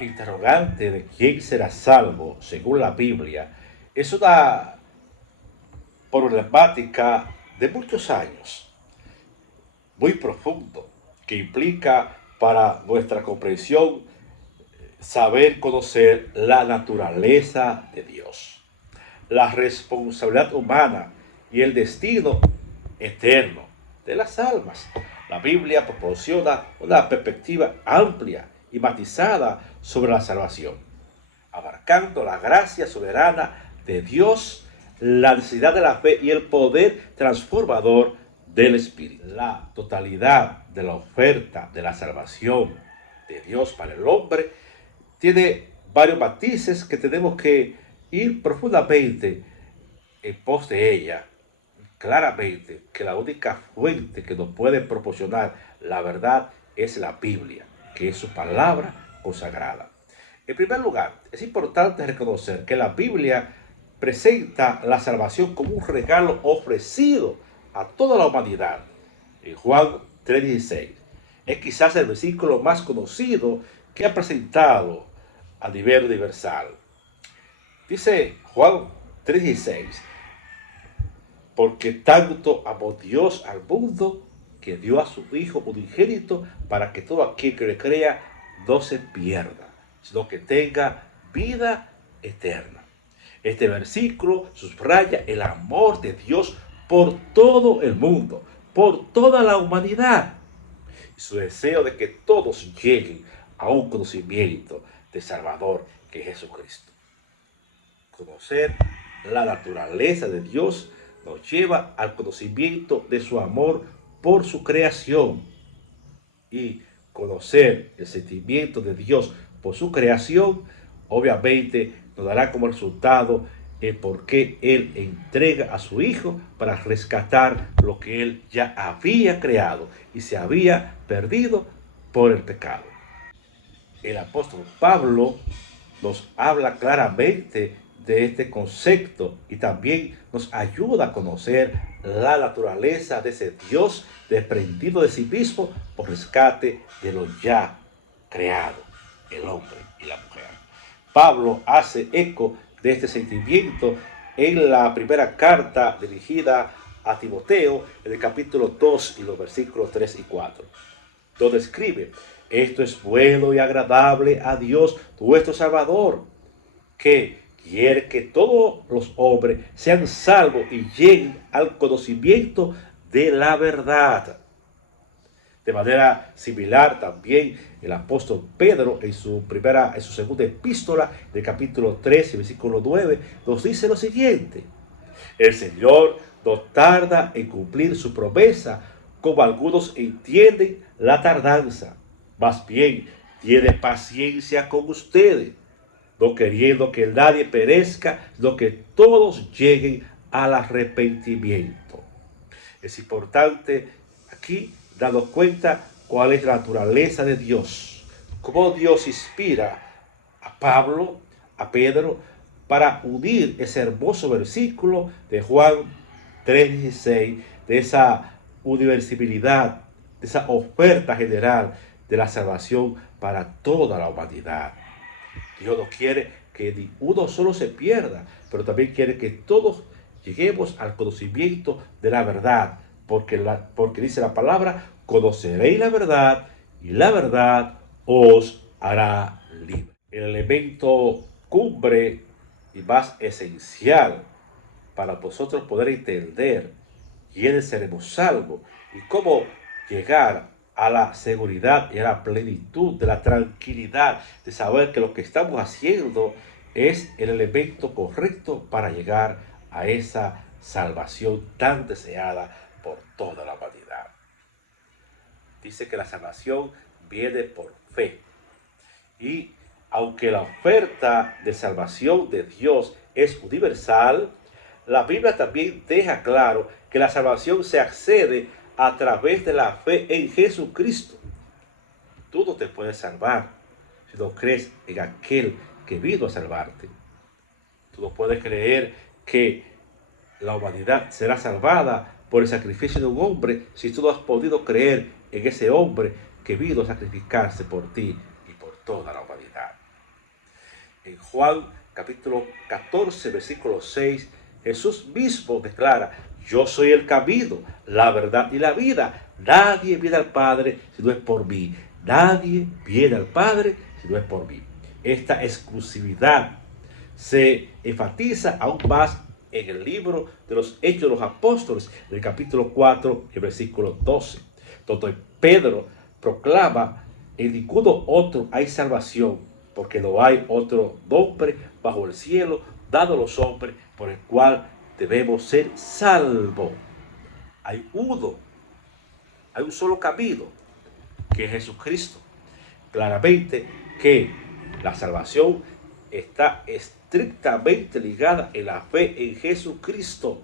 La interrogante de quién será salvo según la Biblia es una problemática de muchos años, muy profundo, que implica para nuestra comprensión saber conocer la naturaleza de Dios, la responsabilidad humana y el destino eterno de las almas. La Biblia proporciona una perspectiva amplia y matizada sobre la salvación, abarcando la gracia soberana de Dios, la necesidad de la fe y el poder transformador del Espíritu. La totalidad de la oferta de la salvación de Dios para el hombre tiene varios matices que tenemos que ir profundamente en pos de ella. Claramente que la única fuente que nos puede proporcionar la verdad es la Biblia, que es su palabra consagrada. En primer lugar, es importante reconocer que la Biblia presenta la salvación como un regalo ofrecido a toda la humanidad. En Juan 3:16 es quizás el versículo más conocido que ha presentado a nivel universal. Dice Juan 3:16: porque tanto amó Dios al mundo que dio a su Hijo unigénito para que todo aquel que le crea no se pierda, sino que tenga vida eterna. Este versículo subraya el amor de Dios por todo el mundo, por toda la humanidad, y su deseo de que todos lleguen a un conocimiento de Salvador, que es Jesucristo. Conocer la naturaleza de Dios nos lleva al conocimiento de su amor por su creación, y conocer el sentimiento de Dios por su creación obviamente nos dará como resultado el por qué Él entrega a su Hijo para rescatar lo que Él ya había creado y se había perdido por el pecado. El apóstol Pablo nos habla claramente de este concepto y también nos ayuda a conocer la naturaleza de ese Dios desprendido de sí mismo por rescate de lo ya creado, el hombre y la mujer. Pablo hace eco de este sentimiento en la primera carta dirigida a Timoteo, en el capítulo 2 y los versículos 3 y 4, donde escribe: esto es bueno y agradable a Dios nuestro Salvador, que quiere que todos los hombres sean salvos y lleguen al conocimiento de la verdad. De manera similar también el apóstol Pedro en su segunda epístola, del capítulo 13, versículo 9, nos dice lo siguiente: el Señor no tarda en cumplir su promesa, como algunos entienden la tardanza, más bien tiene paciencia con ustedes, no queriendo que nadie perezca, sino que todos lleguen al arrepentimiento. Es importante aquí darnos cuenta cuál es la naturaleza de Dios, cómo Dios inspira a Pablo, a Pedro, para unir ese hermoso versículo de Juan 3:16, de esa universalidad, de esa oferta general de la salvación para toda la humanidad. Dios no quiere que ni uno solo se pierda, pero también quiere que todos lleguemos al conocimiento de la verdad, porque dice la palabra: conoceréis la verdad y la verdad os hará libre. El elemento cumbre y más esencial para nosotros poder entender quiénes seremos salvos y cómo llegar a la seguridad y a la plenitud de la tranquilidad de saber que lo que estamos haciendo es el elemento correcto para llegar a esa salvación tan deseada por toda la humanidad. Dice que la salvación viene por fe, y aunque la oferta de salvación de Dios es universal, la Biblia también deja claro que la salvación se accede a través de la fe en Jesucristo. Tú no te puedes salvar si no crees en aquel que vino a salvarte. Tú no puedes creer que la humanidad será salvada por el sacrificio de un hombre si tú no has podido creer en ese hombre que vino a sacrificarse por ti y por toda la humanidad. En Juan capítulo 14, versículo 6, Jesús mismo declara: yo soy el camino, la verdad y la vida. Nadie viene al Padre si no es por mí. Nadie viene al Padre si no es por mí. Esta exclusividad se enfatiza aún más en el libro de los Hechos de los Apóstoles, del capítulo 4, el versículo 12, donde Pedro proclama: en ninguno otro hay salvación, porque no hay otro nombre bajo el cielo dado a los hombres por el cual debemos ser salvos. Hay uno, hay un solo camino, que es Jesucristo. Claramente que la salvación está estrictamente ligada en la fe en Jesucristo,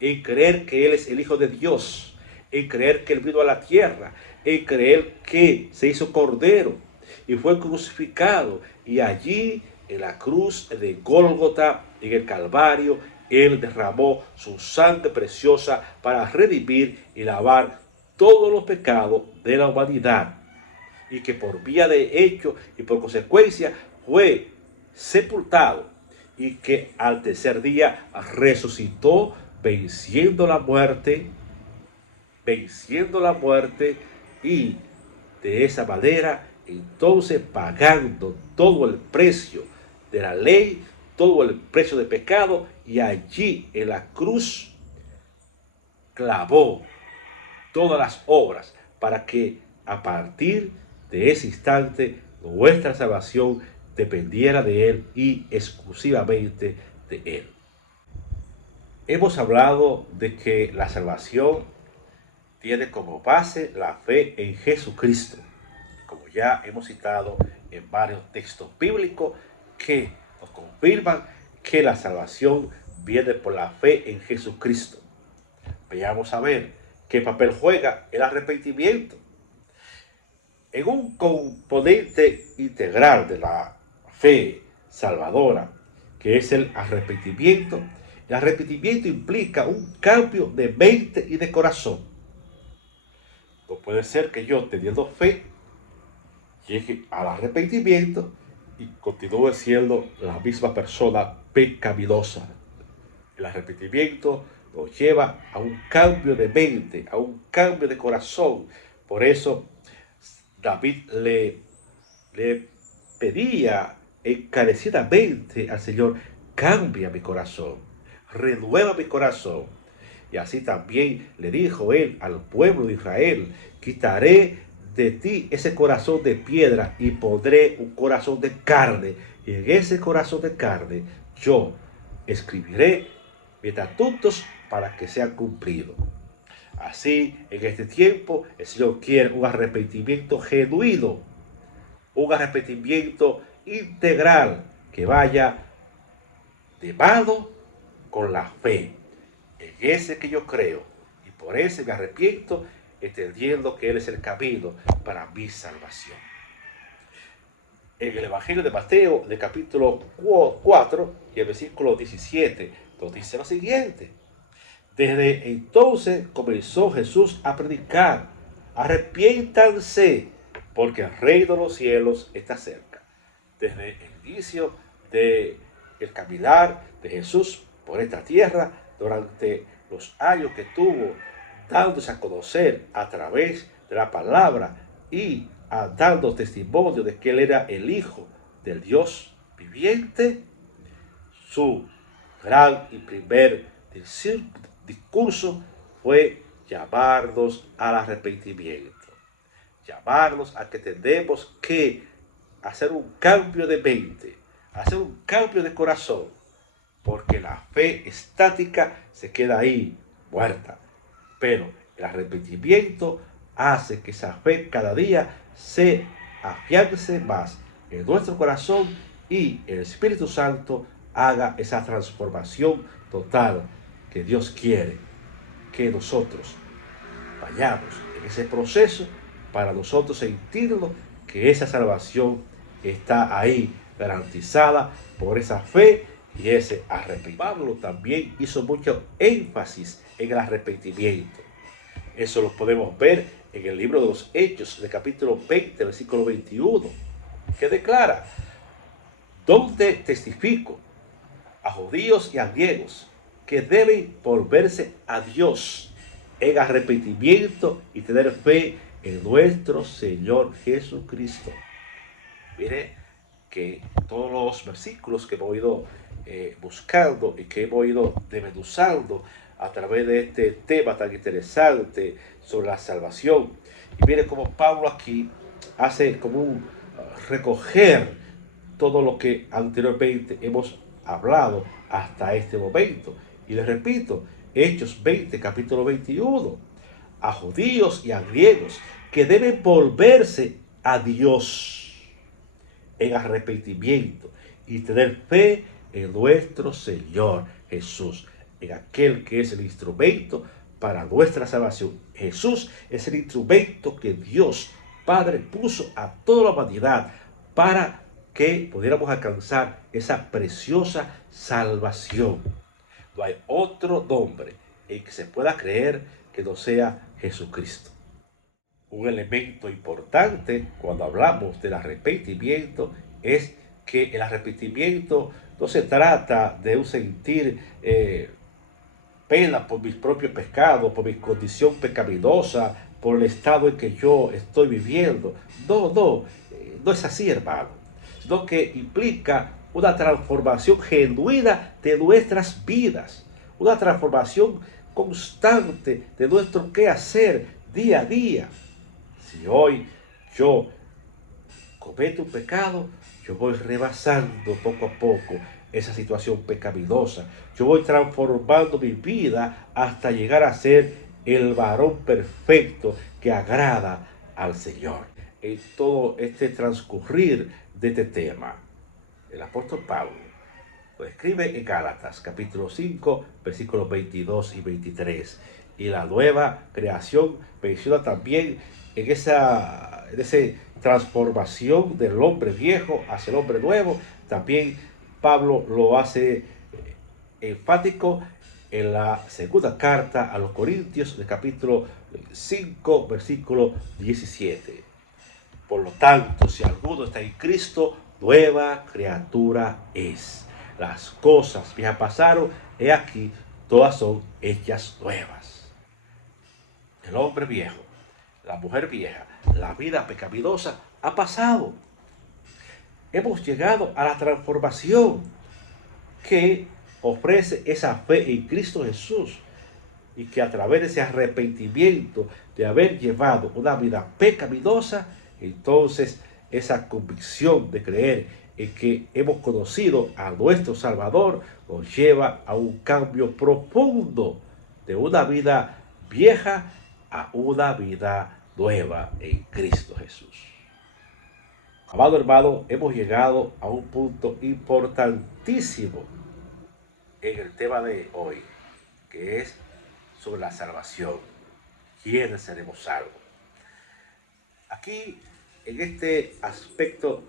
en creer que Él es el Hijo de Dios, en creer que Él vino a la tierra, en creer que se hizo cordero y fue crucificado, y allí en la cruz de Gólgota, en el Calvario, Él derramó su sangre preciosa para redimir y lavar todos los pecados de la humanidad, y que por vía de hecho y por consecuencia fue sepultado, y que al tercer día resucitó venciendo la muerte, y de esa manera entonces pagando todo el precio de la ley, todo el precio de pecado, y allí en la cruz clavó todas las obras para que a partir de ese instante nuestra salvación dependiera de Él y exclusivamente de Él. Hemos hablado de que la salvación tiene como base la fe en Jesucristo, como ya hemos citado en varios textos bíblicos que nos confirman que la salvación viene por la fe en Jesucristo. Veamos a ver qué papel juega el arrepentimiento. En un componente integral de la fe salvadora, que es el arrepentimiento implica un cambio de mente y de corazón. No puede ser que yo, teniendo fe, llegue al arrepentimiento y continúe siendo la misma persona pecaminosa. El arrepentimiento nos lleva a un cambio de mente, a un cambio de corazón. Por eso David le pedía encarecidamente al Señor: cambia mi corazón, renueva mi corazón. Y así también le dijo él al pueblo de Israel: quitaré de ti ese corazón de piedra y pondré un corazón de carne, y en ese corazón de carne yo escribiré mis estatutos para que sean cumplidos. Así, en este tiempo, el Señor quiere un arrepentimiento genuino, un arrepentimiento integral que vaya de mano con la fe. En ese que yo creo, y por ese me arrepiento, entendiendo que Él es el camino para mi salvación. En el Evangelio de Mateo, del capítulo 4 y el versículo 17, nos dice lo siguiente: desde entonces comenzó Jesús a predicar: arrepiéntanse, porque el reino de los cielos está cerca. Desde el inicio del caminar de Jesús por esta tierra, durante los años que tuvo dándose a conocer a través de la palabra y dando testimonio de que Él era el Hijo del Dios viviente, su gran y primer discurso fue llamarnos al arrepentimiento, llamarnos a que tenemos que hacer un cambio de mente, hacer un cambio de corazón, porque la fe estática se queda ahí, muerta. Pero el arrepentimiento hace que esa fe cada día se afiance más en nuestro corazón, y el Espíritu Santo haga esa transformación total que Dios quiere que nosotros vayamos en ese proceso, para nosotros sentirlo, que esa salvación está ahí garantizada por esa fe y ese arrepentimiento. Pablo también hizo mucho énfasis en el arrepentimiento. Eso lo podemos ver en el libro de los Hechos, del capítulo 20, versículo 21, que declara: donde testifico a judíos y a griegos que deben volverse a Dios en arrepentimiento y tener fe en nuestro Señor Jesucristo. Mire que todos los versículos que hemos ido buscando y que hemos ido desmenuzando a través de este tema tan interesante sobre la salvación. Y mire cómo Pablo aquí hace como un recoger todo lo que anteriormente hemos hablado hasta este momento. Y les repito, Hechos 20, capítulo 21, a judíos y a griegos que deben volverse a Dios en arrepentimiento y tener fe en nuestro Señor Jesús, en aquel que es el instrumento para nuestra salvación. Jesús es el instrumento que Dios Padre puso a toda la humanidad para que pudiéramos alcanzar esa preciosa salvación. No hay otro nombre en que se pueda creer que no sea Jesucristo. Un elemento importante cuando hablamos del arrepentimiento es que el arrepentimiento no se trata de un sentir pena por mis propios pecados, por mi condición pecaminosa, por el estado en que yo estoy viviendo. No es así, hermano, sino que implica una transformación genuina de nuestras vidas, una transformación constante de nuestro quehacer día a día. Si hoy yo cometo un pecado, yo voy rebasando poco a poco esa situación pecaminosa. Yo voy transformando mi vida hasta llegar a ser el varón perfecto que agrada al Señor. En todo este transcurrir de este tema, el apóstol Pablo lo escribe en Gálatas, capítulo 5, versículos 22 y 23. Y la nueva creación menciona también en esa transformación del hombre viejo hacia el hombre nuevo. También Pablo lo hace enfático en la segunda carta a los Corintios, del capítulo 5, versículo 17. Por lo tanto, si alguno está en Cristo, nueva criatura es. Las cosas viejas pasaron, he aquí, todas son hechas nuevas. El hombre viejo, la mujer vieja, la vida pecaminosa ha pasado. Hemos llegado a la transformación que ofrece esa fe en Cristo Jesús y que a través de ese arrepentimiento de haber llevado una vida pecaminosa, entonces esa convicción de creer en que hemos conocido a nuestro Salvador nos lleva a un cambio profundo de una vida vieja a una vida nueva en Cristo Jesús. Amado hermano, hemos llegado a un punto importantísimo en el tema de hoy, que es sobre la salvación. ¿Quiénes seremos salvos? Aquí, en este aspecto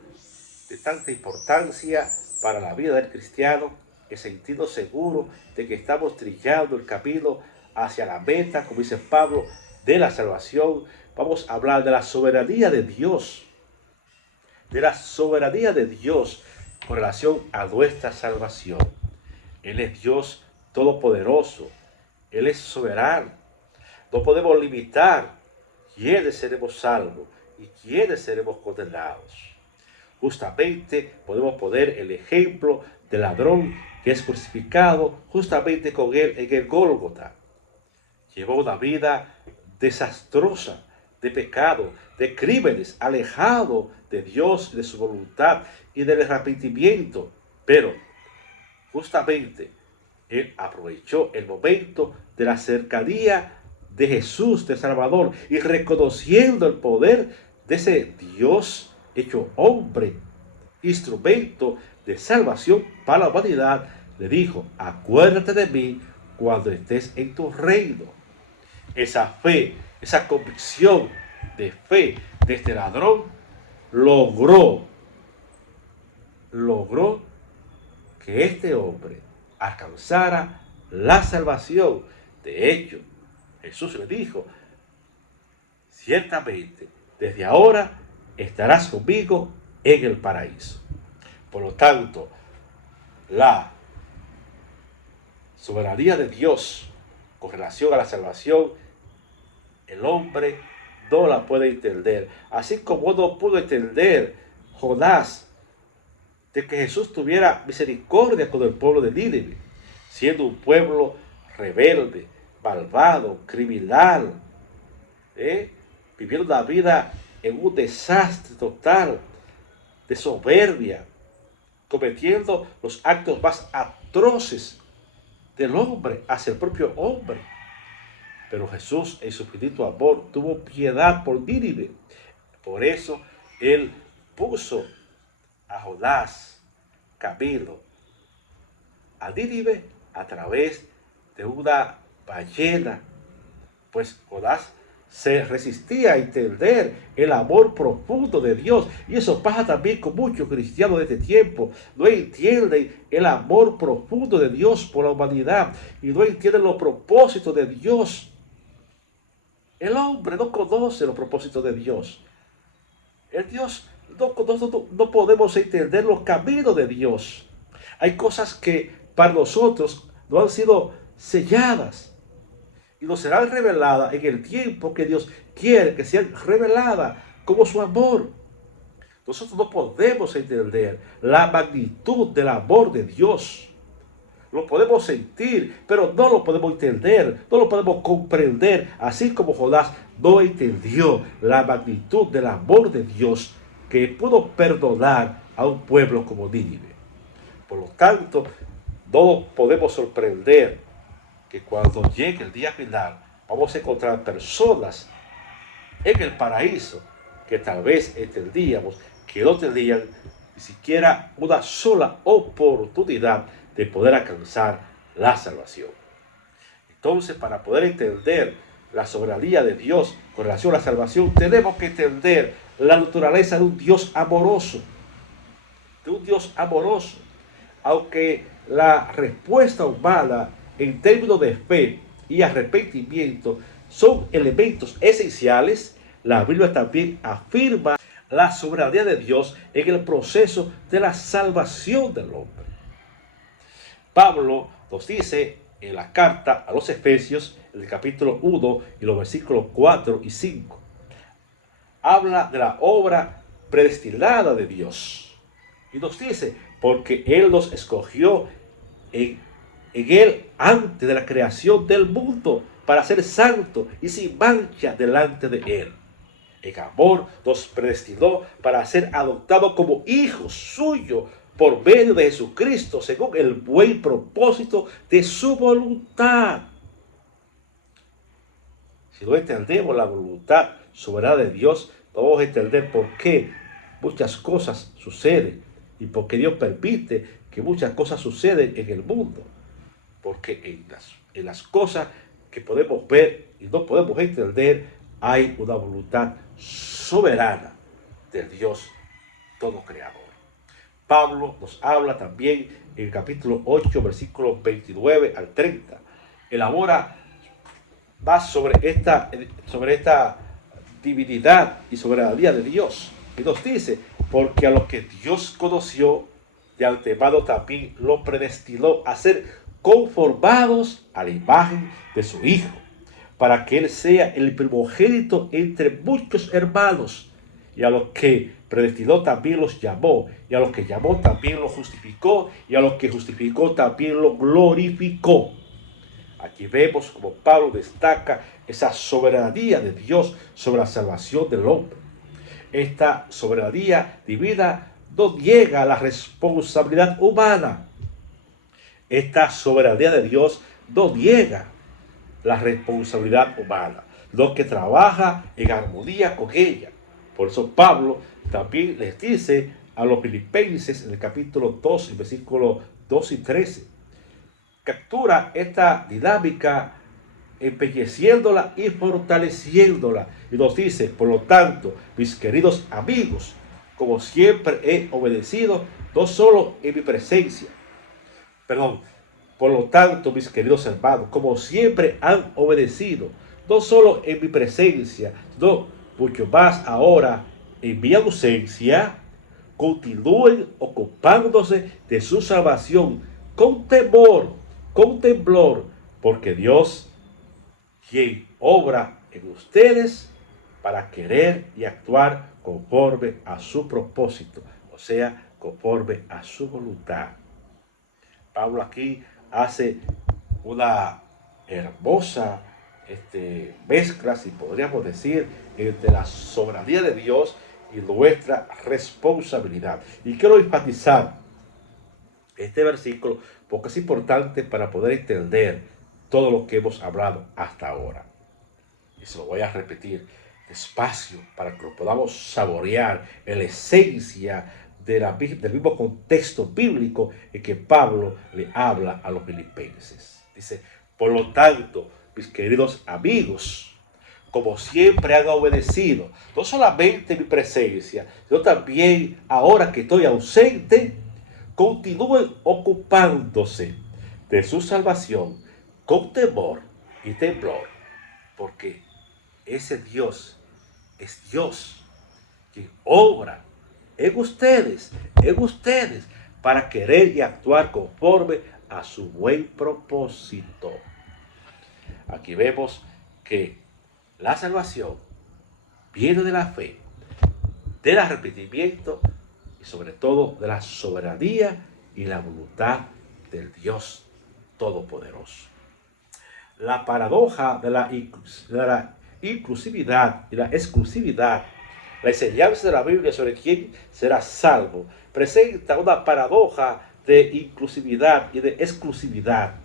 de tanta importancia para la vida del cristiano, el sentido seguro de que estamos trillando el camino hacia la meta, como dice Pablo, de la salvación, vamos a hablar de la soberanía de Dios, de la soberanía de Dios con relación a nuestra salvación. Él es Dios todopoderoso, Él es soberano. No podemos limitar quiénes seremos salvos y quiénes seremos condenados. Justamente podemos poner el ejemplo del ladrón que es crucificado justamente con él en el Gólgota. Llevó una vida desastrosa, de pecado, de crímenes, alejado de Dios, de su voluntad y del arrepentimiento. Pero justamente él aprovechó el momento de la cercanía de Jesús, de Salvador, y reconociendo el poder de ese Dios hecho hombre, instrumento de salvación para la humanidad, le dijo: acuérdate de mí cuando estés en tu reino. Esa fe, esa convicción de fe de este ladrón logró que este hombre alcanzara la salvación. De hecho, Jesús le dijo: ciertamente, desde ahora estarás conmigo en el paraíso. Por lo tanto, la soberanía de Dios con relación a la salvación, el hombre no la puede entender. Así como no pudo entender Jonás de que Jesús tuviera misericordia con el pueblo de Nínive, siendo un pueblo rebelde, malvado, criminal, viviendo una vida en un desastre total, de soberbia, cometiendo los actos más atroces del hombre hacia el propio hombre. Pero Jesús, en su infinito amor, tuvo piedad por Nínive. Por eso Él puso a Jonás camino a Nínive a través de una ballena, pues Jonás se resistía a entender el amor profundo de Dios. Y eso pasa también con muchos cristianos de este tiempo. No entienden el amor profundo de Dios por la humanidad y no entienden los propósitos de Dios. El hombre no conoce los propósitos de Dios. El Dios no podemos entender los caminos de Dios. Hay cosas que para nosotros no han sido selladas y nos serán reveladas en el tiempo que Dios quiere que sean reveladas como su amor. Nosotros no podemos entender la magnitud del amor de Dios. Lo podemos sentir, pero no lo podemos entender, no lo podemos comprender, así como Jonás no entendió la magnitud del amor de Dios que pudo perdonar a un pueblo como Nínive. Por lo tanto, no podemos sorprender que cuando llegue el día final vamos a encontrar personas en el paraíso que tal vez entendíamos que no tenían ni siquiera una sola oportunidad de poder alcanzar la salvación. Entonces, para poder entender la soberanía de Dios con relación a la salvación, tenemos que entender la naturaleza de un Dios amoroso. De un Dios amoroso. Aunque la respuesta humana en términos de fe y arrepentimiento son elementos esenciales, la Biblia también afirma la soberanía de Dios en el proceso de la salvación del hombre. Pablo nos dice en la carta a los Efesios, en el capítulo 1 y los versículos 4 y 5, habla de la obra predestinada de Dios. Y nos dice, porque Él nos escogió en Él antes de la creación del mundo para ser santos y sin mancha delante de Él. En amor nos predestinó para ser adoptados como hijos suyos por medio de Jesucristo, según el buen propósito de su voluntad. Si no entendemos la voluntad soberana de Dios, no vamos a entender por qué muchas cosas suceden y por qué Dios permite que muchas cosas suceden en el mundo. Porque en las cosas que podemos ver y no podemos entender, hay una voluntad soberana del Dios todo creador. Pablo nos habla también en el capítulo 8, versículos 29 al 30. Elabora más sobre esta divinidad y soberanía de Dios. Y nos dice, porque a los que Dios conoció, de antemano también lo predestinó a ser conformados a la imagen de su Hijo, para que Él sea el primogénito entre muchos hermanos. Y a los que predestinó también los llamó, y a los que llamó también los justificó, y a los que justificó también los glorificó. Aquí vemos como Pablo destaca esa soberanía de Dios sobre la salvación del hombre. Esta soberanía divina no niega la responsabilidad humana. Esta soberanía de Dios no niega la responsabilidad humana, lo que trabaja en armonía con ella. Por eso Pablo también les dice a los filipenses en el capítulo 2, versículos 2 y 13, captura esta dinámica embelleciéndola y fortaleciéndola. Y nos dice, por lo tanto, mis queridos amigos, como siempre he obedecido, no solo en mi presencia, por lo tanto, mis queridos hermanos, como siempre han obedecido, no solo en mi presencia, sino mucho más ahora en mi ausencia, continúen ocupándose de su salvación con temor, con temblor, porque Dios, quien obra en ustedes para querer y actuar conforme a su propósito, o sea, conforme a su voluntad. Pablo aquí hace una hermosa mezcla, si podríamos decir, entre la soberanía de Dios y nuestra responsabilidad. Y quiero enfatizar este versículo porque es importante para poder entender todo lo que hemos hablado hasta ahora. Y se lo voy a repetir despacio para que lo podamos saborear en la esencia del mismo contexto bíblico en que Pablo le habla a los filipenses. Dice, por lo tanto, mis queridos amigos, como siempre han obedecido, no solamente en mi presencia, sino también ahora que estoy ausente, continúen ocupándose de su salvación con temor y temblor, porque ese Dios es Dios quien obra en ustedes, para querer y actuar conforme a su buen propósito. Aquí vemos que la salvación viene de la fe, del arrepentimiento y sobre todo de la soberanía y la voluntad del Dios Todopoderoso. La paradoja de la inclusividad y la exclusividad, la enseñanza de la Biblia sobre quién será salvo, presenta una paradoja de inclusividad y de exclusividad.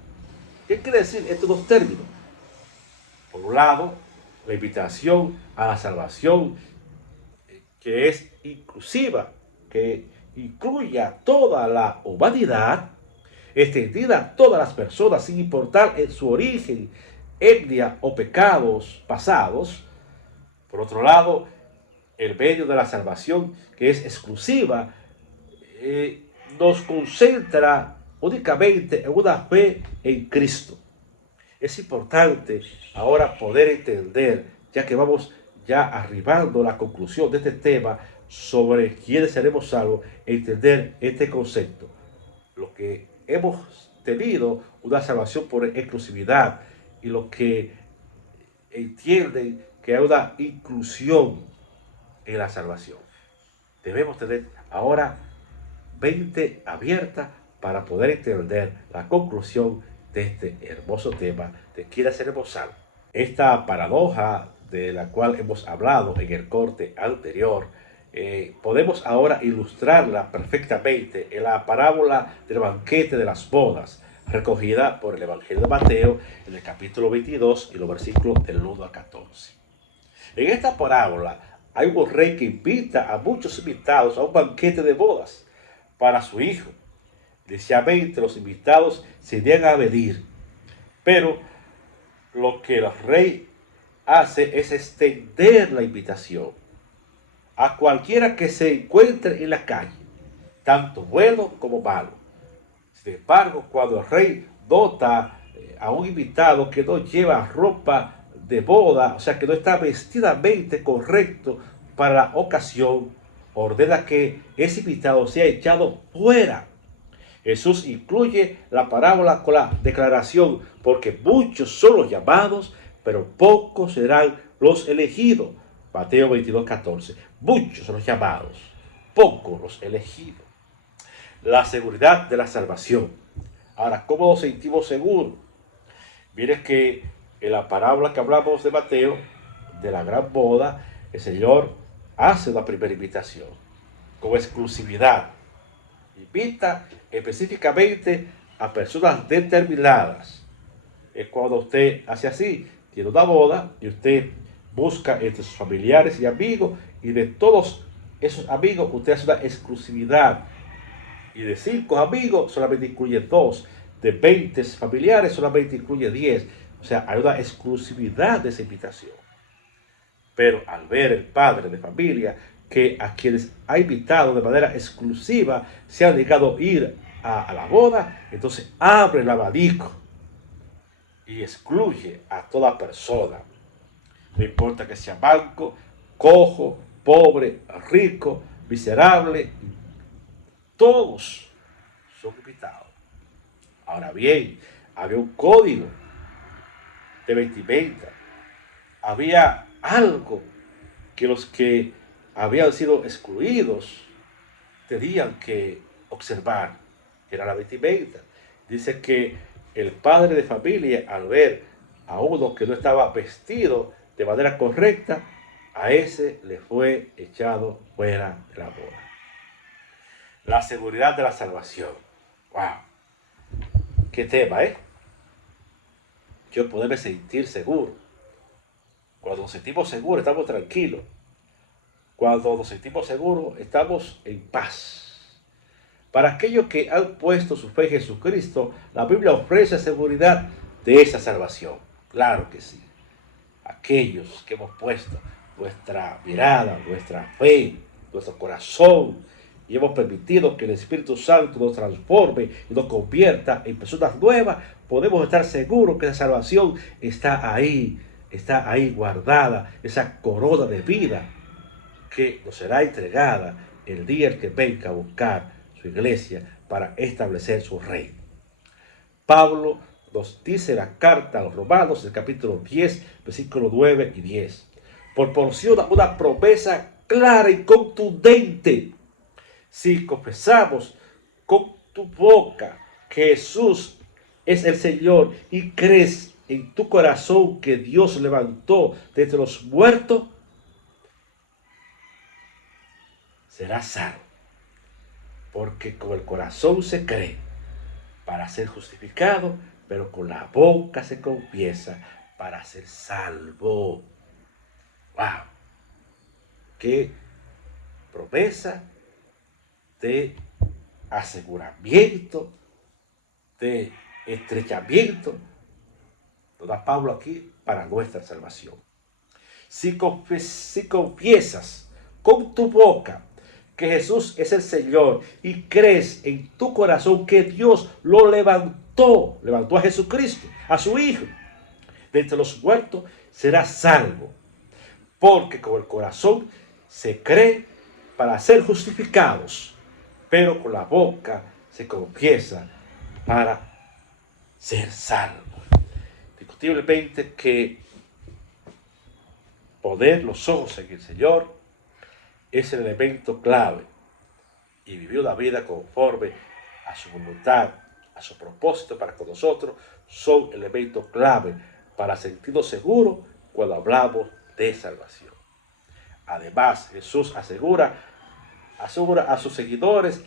¿Qué quiere decir estos dos términos? Por un lado, la invitación a la salvación, que es inclusiva, que incluye a toda la humanidad, extendida a todas las personas, sin importar en su origen, etnia o pecados pasados. Por otro lado, el medio de la salvación, que es exclusiva, nos concentra únicamente en una fe en Cristo. Es importante ahora poder entender, ya que vamos ya arribando a la conclusión de este tema sobre quiénes seremos salvos, entender este concepto. Lo que hemos tenido una salvación por exclusividad y lo que entienden que hay una inclusión en la salvación. Debemos tener ahora mente abierta para poder entender la conclusión de este hermoso tema de quiénes seremos salvos. Esta paradoja de la cual hemos hablado en el corte anterior, podemos ahora ilustrarla perfectamente en la parábola del banquete de las bodas, recogida por el Evangelio de Mateo en el capítulo 22 y los versículos del 1 al 14. En esta parábola hay un rey que invita a muchos invitados a un banquete de bodas para su hijo. Inicialmente los invitados se niegan a venir, pero lo que el rey hace es extender la invitación a cualquiera que se encuentre en la calle, tanto bueno como malo. Sin embargo, cuando el rey nota a un invitado que no lleva ropa de boda, o sea, que no está vestidamente correcto para la ocasión, ordena que ese invitado sea echado fuera. Jesús incluye la parábola con la declaración, porque muchos son los llamados, pero pocos serán los elegidos. Mateo 22:14. Muchos son los llamados, pocos los elegidos. La seguridad de la salvación. Ahora, ¿cómo nos sentimos seguros? Miren que en la parábola que hablamos de Mateo, de la gran boda, el Señor hace una primera invitación con exclusividad. Invita específicamente a personas determinadas. Es cuando usted hace así, tiene una boda y usted busca entre sus familiares y amigos, y de todos esos amigos usted hace una exclusividad. Y de 5 amigos solamente incluye 2, de 20 familiares solamente incluye 10. O sea, hay una exclusividad de esa invitación. Pero al ver el padre de familia que a quienes ha invitado de manera exclusiva se han negado a ir a la boda, entonces abre el abanico y excluye a toda persona. No importa que sea manco, cojo, pobre, rico, miserable, todos son invitados. Ahora bien, había un código de vestimenta, había algo que los que habían sido excluidos tenían que observar, era la vestimenta. Dice que el padre de familia, al ver a uno que no estaba vestido de manera correcta, a ese le fue echado fuera de la boda. La seguridad de la salvación. ¡Wow! ¡Qué tema, eh! Yo poderme sentir seguro. Cuando nos sentimos seguros, estamos tranquilos. Cuando nos sentimos seguros, estamos en paz. Para aquellos que han puesto su fe en Jesucristo, la Biblia ofrece seguridad de esa salvación. Claro que sí. Aquellos que hemos puesto nuestra mirada, nuestra fe, nuestro corazón y hemos permitido que el Espíritu Santo nos transforme y nos convierta en personas nuevas, podemos estar seguros que la salvación está ahí guardada, esa corona de vida que nos será entregada el día en que venga a buscar su iglesia para establecer su reino. Pablo nos dice la carta a los Romanos, el capítulo 10, versículos 9 y 10. Proporciona una promesa clara y contundente. Si confesamos con tu boca que Jesús es el Señor y crees en tu corazón que Dios levantó de entre los muertos, serás salvo. Porque con el corazón se cree para ser justificado, pero con la boca se confiesa para ser salvo. ¡Wow! ¡Qué promesa de aseguramiento, de estrechamiento nos da Pablo aquí para nuestra salvación! Si confiesas con tu boca que Jesús es el Señor y crees en tu corazón que Dios lo levantó a Jesucristo, a su Hijo, de entre los muertos, serás salvo. Porque con el corazón se cree para ser justificados, pero con la boca se confiesa para ser salvo. Indiscutiblemente que poner los ojos en el Señor es el elemento clave y vivir una vida conforme a su voluntad, a su propósito para con nosotros, son elementos clave para sentirnos seguros cuando hablamos de salvación. Además, Jesús asegura a sus seguidores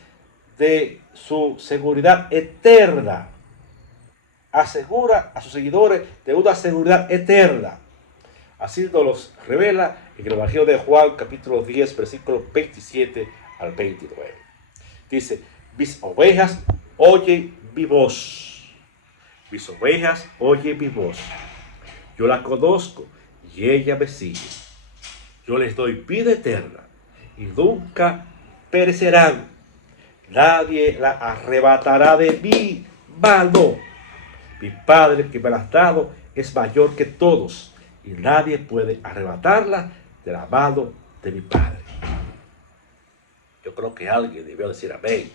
de su seguridad eterna. Asegura a sus seguidores de una seguridad eterna. Así nos los revela en el Evangelio de Juan, capítulo 10, versículos 27 al 29. Dice: mis ovejas oyen mi voz. Mis ovejas oyen mi voz. Yo la conozco y ella me sigue. Yo les doy vida eterna y nunca perecerán. Nadie la arrebatará de mi mano. Mi Padre que me la ha dado es mayor que todos y nadie puede arrebatarla de la mano de mi Padre. Yo creo que alguien debió decir amén.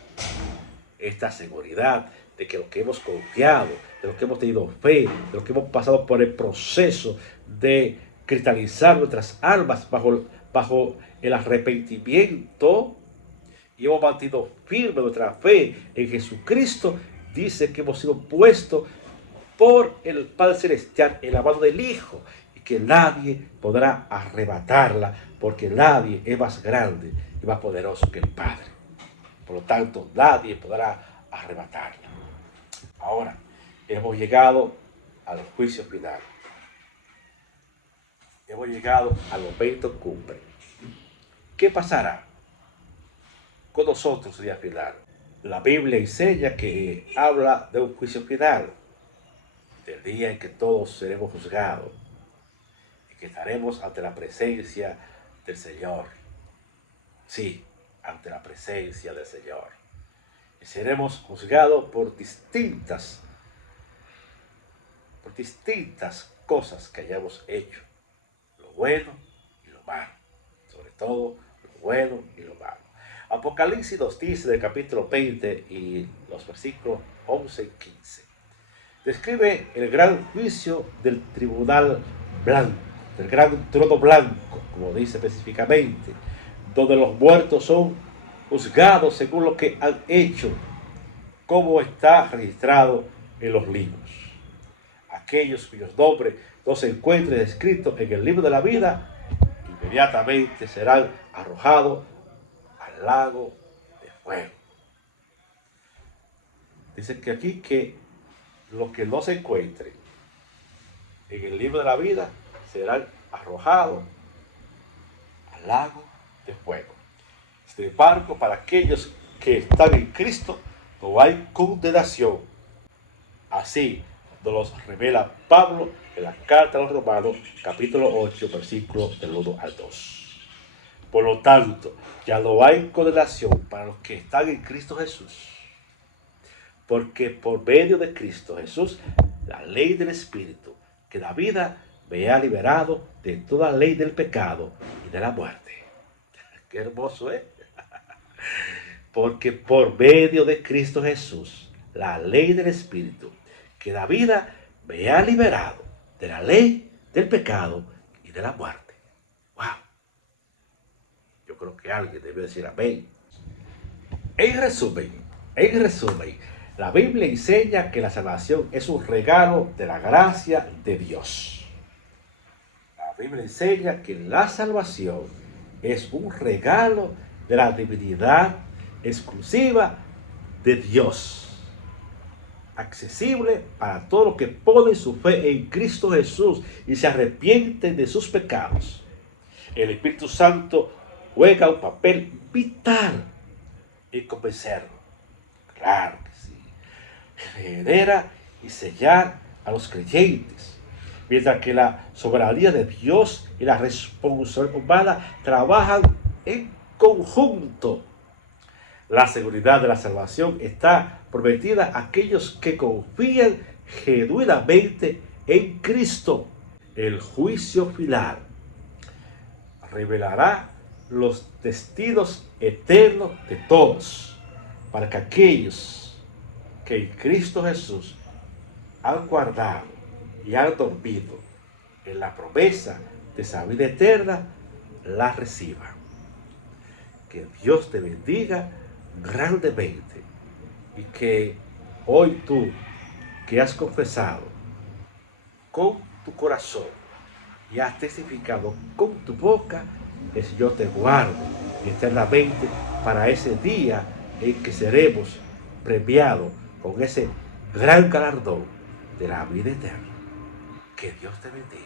Esta seguridad de que lo que hemos confiado, de lo que hemos tenido fe, de lo que hemos pasado por el proceso de cristalizar nuestras almas bajo el arrepentimiento y hemos mantenido firme nuestra fe en Jesucristo, dice que hemos sido puestos por el Padre Celestial en la mano del Hijo y que nadie podrá arrebatarla porque nadie es más grande y más poderoso que el Padre. Por lo tanto, nadie podrá arrebatarla. Ahora, hemos llegado al juicio final. Hemos llegado al momento cumbre. ¿Qué pasará con nosotros el día final? La Biblia enseña que habla de un juicio final, del día en que todos seremos juzgados y que estaremos ante la presencia del Señor. Sí, ante la presencia del Señor. Y seremos juzgados por distintas cosas que hayamos hecho, lo bueno y lo malo, sobre todo lo bueno y lo malo. Apocalipsis nos dice del capítulo 20 y los versículos 11 y 15. Describe el gran juicio del tribunal blanco, del gran trono blanco, como dice específicamente, donde los muertos son juzgados según lo que han hecho, como está registrado en los libros. Aquellos cuyos nombres no se encuentren escritos en el libro de la vida, inmediatamente serán arrojados al lago de fuego. Dice que aquí que los que no se encuentren en el libro de la vida serán arrojados al lago de fuego. Sin embargo, para aquellos que están en Cristo no hay condenación. Así nos los revela Pablo en la carta a los Romanos, capítulo 8, versículos del 1 al 2. Por lo tanto, ya no hay condenación para los que están en Cristo Jesús. Porque por medio de Cristo Jesús, la ley del Espíritu que da vida me ha liberado de toda ley del pecado y de la muerte. Qué hermoso, ¿eh? Porque por medio de Cristo Jesús, la ley del Espíritu que da vida me ha liberado de la ley del pecado y de la muerte. ¡Wow! Yo creo que alguien debe decir amén. En resumen, la Biblia enseña que la salvación es un regalo de la gracia de Dios. La Biblia enseña que la salvación es un regalo de la divinidad exclusiva de Dios, accesible para todos los que ponen su fe en Cristo Jesús y se arrepienten de sus pecados. El Espíritu Santo juega un papel vital en convencernos. Claro que sí. Regenera y sellar a los creyentes, mientras que la soberanía de Dios y la responsabilidad humana trabajan en conjunto. La seguridad de la salvación está prometida a aquellos que confían genuinamente en Cristo. El juicio final revelará los destinos eternos de todos, para que aquellos que en Cristo Jesús han guardado y han dormido en la promesa de esa vida eterna, la reciban. Que Dios te bendiga grandemente y que hoy tú que has confesado con tu corazón y has testificado con tu boca, el Señor te guarde eternamente para ese día en que seremos premiados con ese gran galardón de la vida eterna. Que Dios te bendiga.